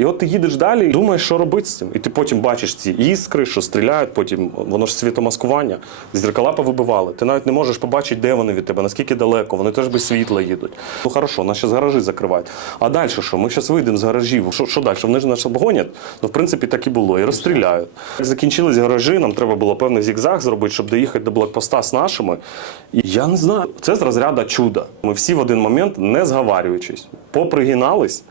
І от ти їдеш далі і думаєш, що робити з цим. І ти потім бачиш ці іскри, що стріляють, потім воно ж світомаскування, зеркала повибивали. Ти навіть не можеш побачити, де вони від тебе, наскільки далеко, вони теж без світла їдуть. Ну хорошо, нас зараз гаражі закривають. А далі що? Ми зараз вийдемо з гаражів. Що, що далі? Вони ж нас обгонять? Ну, в принципі, так і було. І розстріляють. Як закінчились гаражі, нам треба було певний зігзаг зробити, щоб доїхати до блокпоста з нашими. І я не знаю. Це з розряду чуда. Ми всі в один момент, не зговарюючись, попригинались,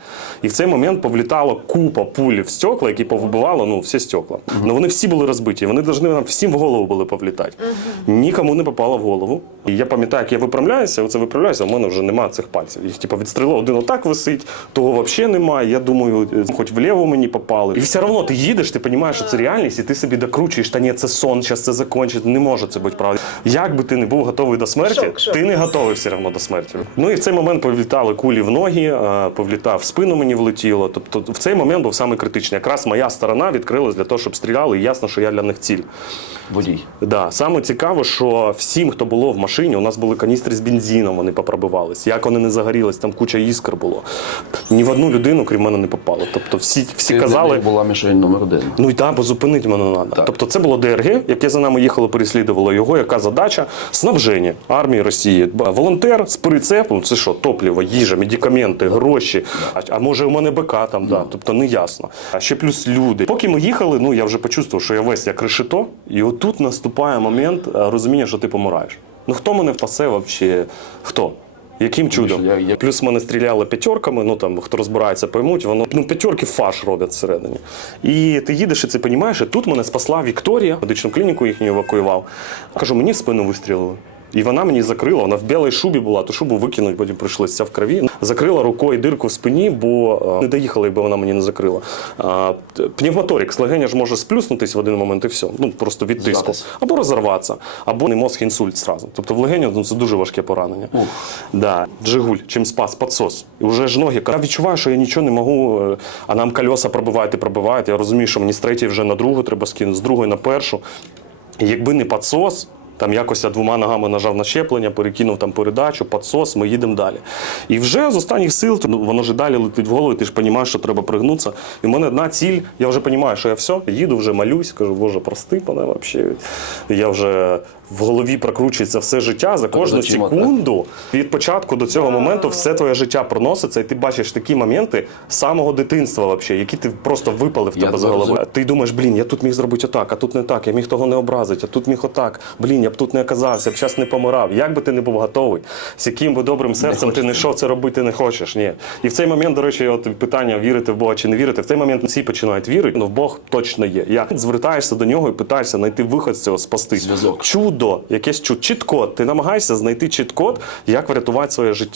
і в цей момент повлітало купа пуль в стекла, які повибивало ну, всі стекла. Ну вони всі були розбиті. Вони повинні нам всім в голову були повлітати. Нікому не попало в голову. І я пам'ятаю, як я виправляюся, оце виправляюся, а в мене вже немає цих пальців. Їх типу, відстрілило, один отак висить, того взагалі немає. Я думаю, е, хоч вліво мені попали. І все одно ти їдеш, ти розумієш, що це реальність, і ти собі докручуєш, та ні, це сон, зараз це закінчиться, не може це бути правда. Як би ти не був готовий до смерті, Шок, шок. ти не готовий все одно до смерті. Ну і в цей момент повлітали кулі в ноги, е, повлітав в спину мені влетіло. Тобто в цей момент був саме критичний. Якраз моя сторона відкрилась для того, щоб стріляли, і ясно, що я для них ціль. Водій. Да, саме цікаво, що всім, хто було в машині, у нас були каністри з бензином, вони попробивались. Як вони не загорілись, там куча іскр було. Ні в одну людину, крім мене, не попало. Тобто всі, всі Ти казали. них була мішень номер один. Ну і так, бо зупинити мене треба. Тобто це було ДРГ, яке за нами їхало, переслідувало його. Яка задача? Снабження армії Росії. Волонтер з прицепом, це що, топливо, їжа, медикаменти, гроші. А, а може у мене БК там, да. тобто не ясно. А ще плюс люди. Поки ми їхали, ну я вже почувствував, що я весь як решето, і отут наступає момент е, розуміння, що ти помираєш. Ну хто мене впасе взагалі? Хто? Яким чудом? я- я- Плюс мене стріляли п'ятерками, ну там хто розбирається, поймуть, воно ну п'ятерки фаш роблять всередині. І ти їдеш і це розумієш, і тут мене спасла Вікторія, медичну клініку їхню евакуював. Кажу, мені в спину вистрілили. І вона мені закрила, вона в білій шубі була, ту шубу викинуть, потім прийшлося вся в крові. Закрила рукою дирку в спині, бо е, не доїхала, якби вона мені не закрила. А, т- пневмоторикс, легеня ж може сплюснутись в один момент і все. Ну просто від тиску. Здатись. Або розірватися, або не мозг інсульт зразу. Тобто в легеню ну, це дуже важке поранення. Да. Джигуль, чим спас, підсос. І вже ж ноги. Я відчуваю, що я нічого не можу, е, а нам кольоса пробивають і пробивають. Я розумію, що мені з третьої вже на другу треба скинути, з другої на першу. І якби не підсос, там якось я двома ногами нажав на щеплення, перекинув там передачу, підсос, ми їдемо далі. І вже з останніх сил ну, воно ж далі летить в голову, і ти ж розумієш, що треба пригнутися. І в мене одна ціль, я вже розумію, що я все, їду, вже малюсь, кажу, боже, прости мене взагалі. Я вже в голові прокручується все життя за кожну так. секунду. Від початку до цього моменту все твоє життя проноситься, і ти бачиш такі моменти з самого дитинства, вообще, які ти просто випали в тебе з голови. Ти думаєш, блін, я тут міг зробити отак, а тут не так, я міг того не образити, а тут міг отак. Блін, я б тут не оказався, я б зараз не помирав. Як би ти не був готовий, з яким би добрим серцем ти не йшов це робити не хочеш. Ні. І в цей момент, до речі, от питання вірити в Бога чи не вірити, в цей момент всі починають вірити, ну в Бог точно є. Я звертаєшся до нього і питаєшся знайти виход з цього, спасти. Зв'язок. Чудо, якесь чудо, чіт-код. Ти намагаєшся знайти чіт-код, як врятувати своє життя.